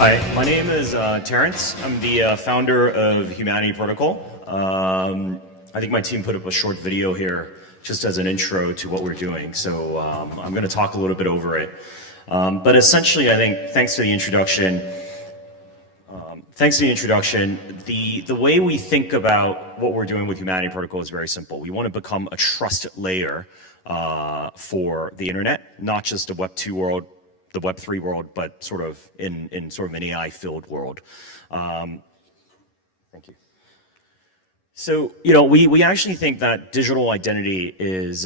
Hi, my name is Terence. I'm the founder of Humanity Protocol. I think my team put up a short video here just as an intro to what we're doing. So I'm going to talk a little bit over it. But essentially, I think thanks to the introduction, the way we think about what we're doing with Humanity Protocol is very simple. We want to become a trusted layer for the internet, not just a Web 2 world, the Web3 world, but sort of in sort of an AI-filled world. Thank you. So, we actually think that digital identity is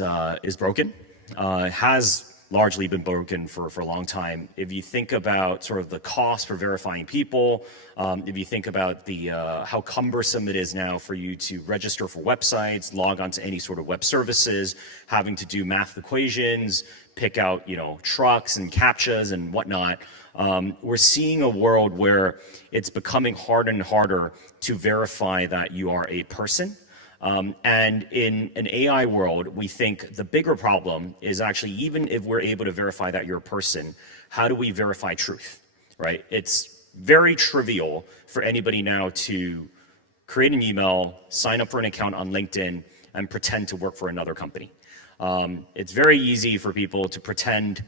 broken. Has largely been broken for a long time. If you think about sort of the cost for verifying people, if you think about the how cumbersome it is now for you to register for websites, log onto any sort of web services, having to do math equations, pick out trucks and CAPTCHAs and whatnot, we're seeing a world where it's becoming harder and harder to verify that you are a person. And in an AI world, we think the bigger problem is actually, even if we're able to verify that you're a person, how do we verify truth, right? It's very trivial for anybody now to create an email, sign up for an account on LinkedIn, and pretend to work for another company. It's very easy for people to pretend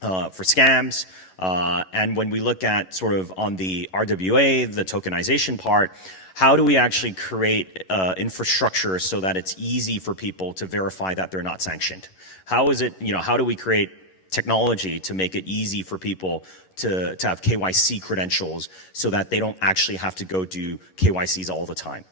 for scams. And when we look at sort of on the RWA, the tokenization part, how do we actually create infrastructure so that it's easy for people to verify that they're not sanctioned? How is it, how do we create technology to make it easy for people to have KYC credentials so that they don't actually have to go do KYCs all the time?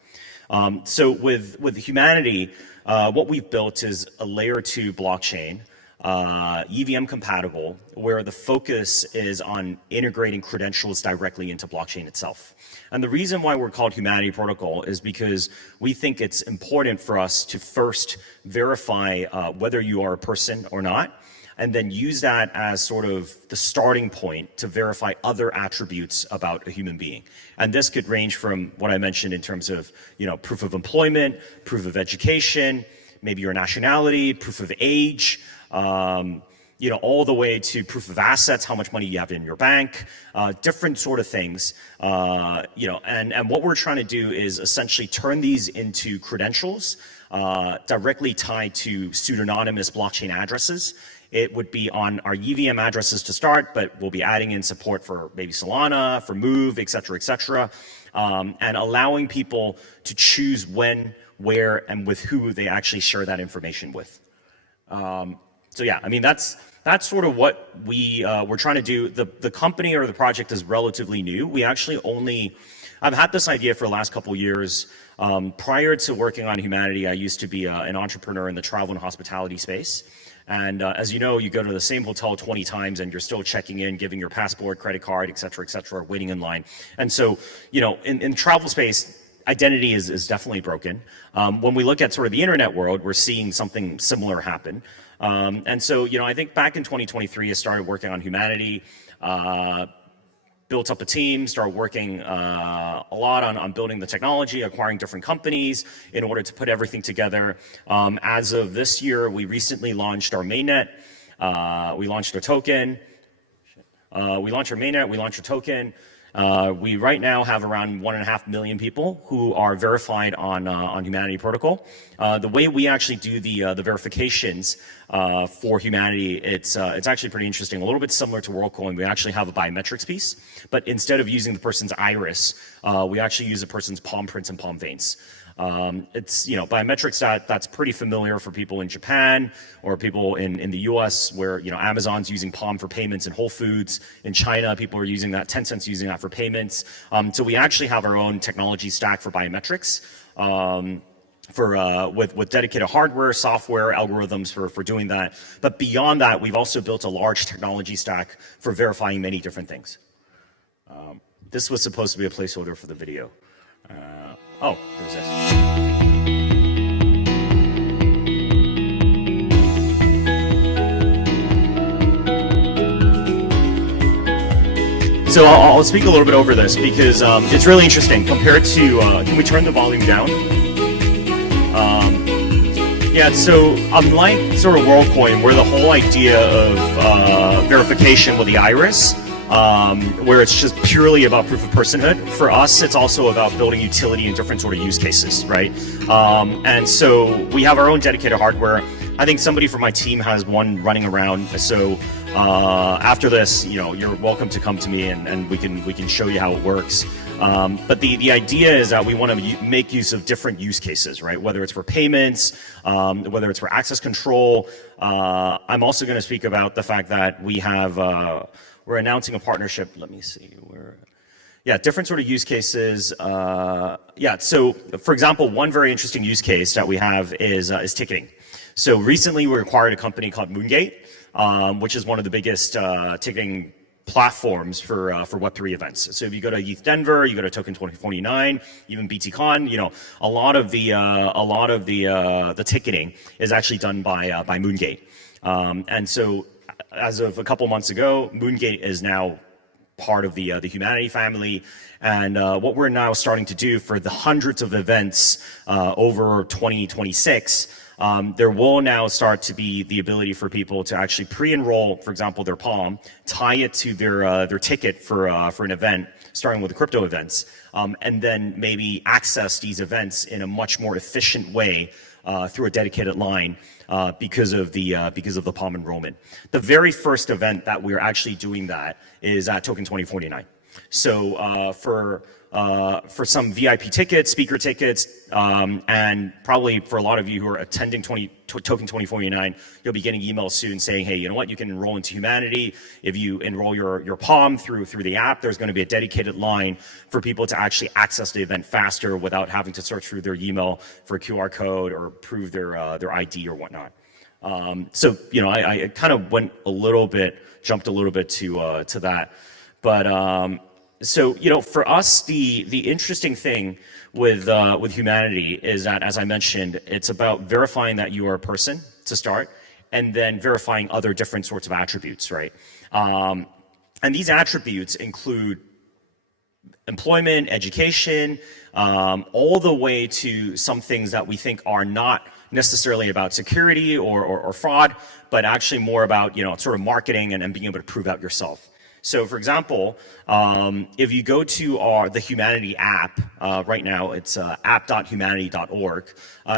So with Humanity, what we've built is a layer 2 blockchain, EVM compatible, where the focus is on integrating credentials directly into blockchain itself. And the reason why we're called Humanity Protocol is because we think it's important for us to first verify whether you are a person or not, and then use that as sort of the starting point to verify other attributes about a human being. And this could range from what I mentioned in terms of, proof of employment, proof of education, maybe your nationality, proof of age, all the way to proof of assets, how much money you have in your bank, different sort of things, and what we're trying to do is essentially turn these into credentials directly tied to pseudonymous blockchain addresses. It would be on our EVM addresses to start, but we'll be adding in support for maybe Solana, for Move, et cetera, and allowing people to choose when, where, and with who they actually share that information with. So yeah, I mean, that's sort of what we're trying to do. The company or the project is relatively new. We actually I've had this idea for the last couple of years. Prior to working on Humanity, I used to be an entrepreneur in the travel and hospitality space. And as you know, you go to the same hotel 20 times and you're still checking in, giving your passport, credit card, et cetera, waiting in line. And so, in travel space, identity is definitely broken. When we look at sort of the internet world, we're seeing something similar happen. And so, I think back in 2023, I started working on Humanity, built up a team, started working a lot on building the technology, acquiring different companies in order to put everything together. As of this year, we recently launched our mainnet. We launched our token. We launched our token. We right now have around 1.5 million people who are verified on Humanity Protocol. The way we actually do the verifications for Humanity, it's actually pretty interesting. A little bit similar to WorldCoin, we actually have a biometrics piece, but instead of using the person's iris, we actually use a person's palm prints and palm veins. It's biometrics that's pretty familiar for people in Japan or people in the US where Amazon's using Palm for payments and Whole Foods. In China, people are using that, Tencent's using that for payments. So we actually have our own technology stack for biometrics. With dedicated hardware, software, algorithms for doing that. But beyond that, we've also built a large technology stack for verifying many different things. This was supposed to be a placeholder for the video. Oh, there's this. So I'll speak a little bit over this because it's really interesting compared to, can we turn the volume down? Yeah, so unlike sort of WorldCoin, where the whole idea of verification with the iris where it's just purely about proof of personhood. For us, it's also about building utility in different sort of use cases, right? And so we have our own dedicated hardware. I think somebody from my team has one running around. So after this, you're welcome to come to me and we can show you how it works. But the idea is that we want to make use of different use cases, right? Whether it's for payments, whether it's for access control. I'm also going to speak about the fact that we're announcing a partnership. Let me see. Different sort of use cases. So for example, one very interesting use case that we have is ticketing. So recently we acquired a company called Moongate, which is one of the biggest ticketing platforms for Web3 events. So if you go to ETH Denver, you go to Token 2049, even BTCON, a lot of the ticketing is actually done by Moongate. And so as of a couple months ago, Moongate is now part of the Humanity family. And what we're now starting to do for the hundreds of events over 2026, there will now start to be the ability for people to actually pre-enroll, for example, their Palm, tie it to their ticket for an event, starting with the crypto events, and then maybe access these events in a much more efficient way through a dedicated line because of the Palm enrollment. The very first event that we're actually doing that is at Token 2049. So for some VIP tickets, speaker tickets, and probably for a lot of you who are attending Token 2049, you'll be getting emails soon saying, hey, you know what, you can enroll into Humanity. If you enroll your Palm through the app, there's going to be a dedicated line for people to actually access the event faster without having to search through their email for a QR code or prove their ID or whatnot. So I kind of jumped a little bit to that, but so for us, the interesting thing with Humanity is that, as I mentioned, it's about verifying that you are a person to start, and then verifying other different sorts of attributes, right? And these attributes include employment, education, all the way to some things that we think are not necessarily about security or fraud, but actually more about sort of marketing and being able to prove out yourself. So, for example, if you go to the Humanity app, right now it's app.humanity.org,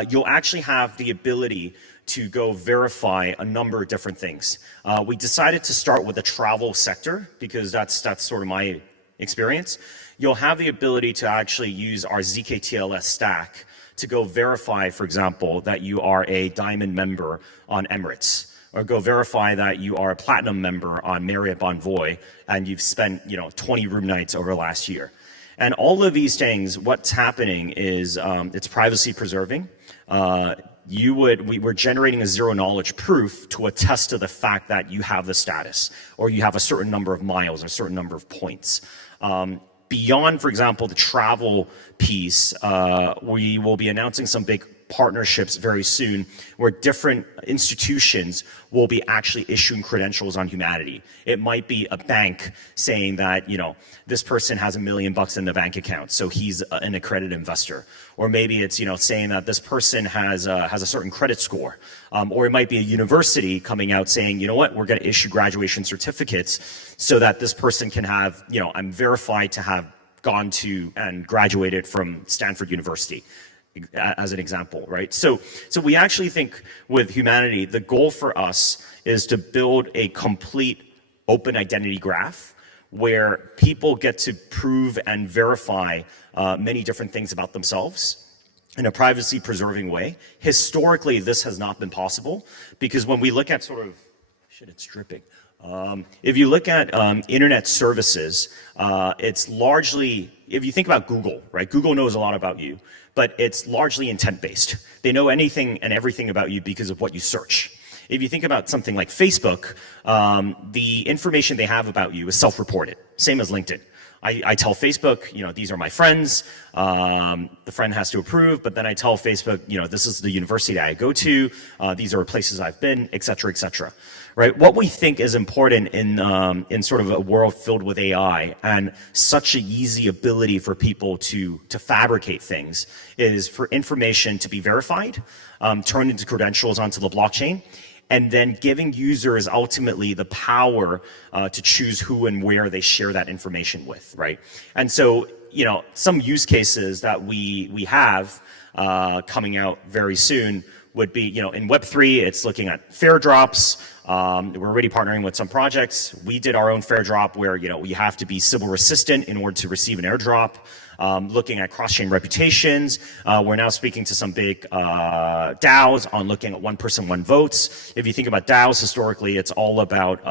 you'll actually have the ability to go verify a number of different things. We decided to start with the travel sector because that's sort of my experience. You'll have the ability to actually use our ZKTLS stack to go verify, for example, that you are a diamond member on Emirates, or go verify that you are a platinum member on Marriott Bonvoy and you've spent 20 room nights over last year. And all of these things, what's happening is it's privacy preserving. We're generating a zero knowledge proof to attest to the fact that you have the status, or you have a certain number of miles, or a certain number of points. Beyond, for example, the travel piece, we will be announcing some big partnerships very soon where different institutions will be actually issuing credentials on Humanity. It might be a bank saying that, this person has $1 million in the bank account, so he's an accredited investor. Or maybe it's, saying that this person has a certain credit score. Or it might be a university coming out saying, you know what, we're going to issue graduation certificates so that this person can have, I'm verified to have gone to and graduated from Stanford University, as an example, right? So we actually think with Humanity, the goal for us is to build a complete open identity graph where people get to prove and verify many different things about themselves in a privacy preserving way. Historically, this has not been possible because when we look at sort of, it's dripping. If you look at internet services, it's largely, if you think about Google, right? Google knows a lot about you, but it's largely intent-based. They know anything and everything about you because of what you search. If you think about something like Facebook, the information they have about you is self-reported, same as LinkedIn. I tell Facebook, these are my friends. The friend has to approve, but then I tell Facebook, this is the university that I go to. These are places I've been, et cetera, right? What we think is important in sort of a world filled with AI and such an easy ability for people to fabricate things is for information to be verified, turned into credentials onto the blockchain, and then giving users ultimately the power to choose who and where they share that information with, right? And so, some use cases that we have coming out very soon would be, in Web3, it's looking at fare drops. We're already partnering with some projects. We did our own fare drop where, you have to be Sybil resistant in order to receive an airdrop. Looking at cross-chain reputations. We're now speaking to some big DAOs on looking at one person, one votes. If you think about DAOs, historically, it's all about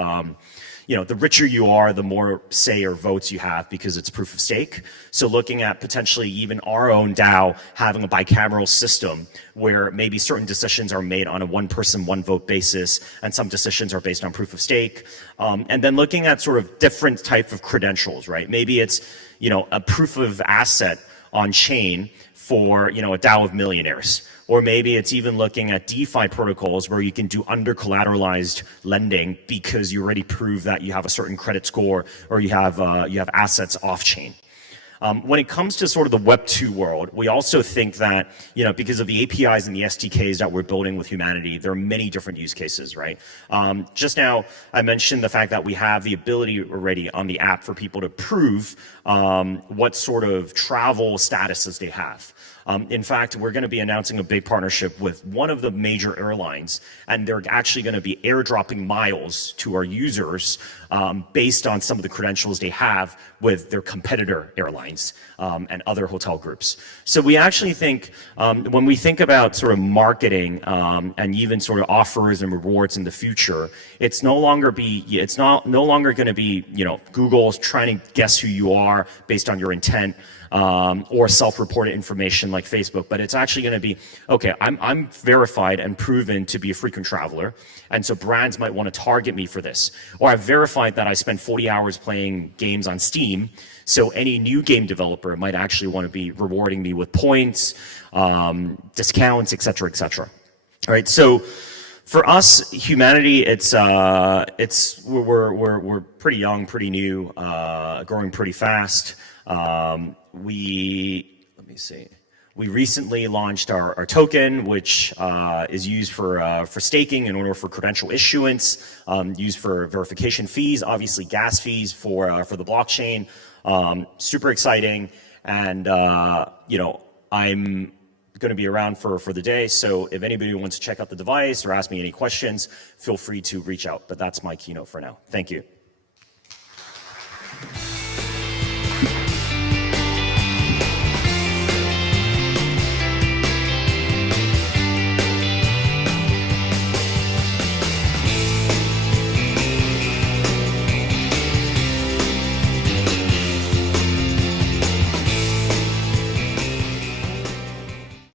the richer you are, the more say or votes you have because it's proof of stake. So looking at potentially even our own DAO having a bicameral system where maybe certain decisions are made on a one person, one vote basis, and some decisions are based on proof of stake. And then looking at sort of different type of credentials, right? Maybe it's, a proof of asset on chain for, a DAO of millionaires. Or maybe it's even looking at DeFi protocols where you can do under-collateralized lending because you already prove that you have a certain credit score or you have assets off-chain. When it comes to sort of the Web 2 world, we also think that, because of the APIs and the SDKs that we're building with humanity, there are many different use cases, right? Just now, I mentioned the fact that we have the ability already on the app for people to prove what sort of travel statuses they have. In fact, we're going to be announcing a big partnership with one of the major airlines, and they're actually going to be airdropping miles to our users based on some of the credentials they have with their competitor airlines and other hotel groups. So we actually think when we think about sort of marketing and even sort of offers and rewards in the future, it's no longer going to be Google's trying to guess who you are based on your intent. Or self-reported information like Facebook, but it's actually going to be, okay, I'm verified and proven to be a frequent traveler, and so brands might want to target me for this. Or I've verified that I spend 40 hours playing games on Steam, so any new game developer might actually want to be rewarding me with points, discounts, et cetera, et cetera. All right, so for us, humanity, we're pretty young, pretty new, growing pretty fast. We recently launched our token, which is used for staking in order for credential issuance, used for verification fees, obviously gas fees for the blockchain. Super exciting, and I'm going to be around for the day. So if anybody wants to check out the device or ask me any questions, feel free to reach out. But that's my keynote for now. Thank you.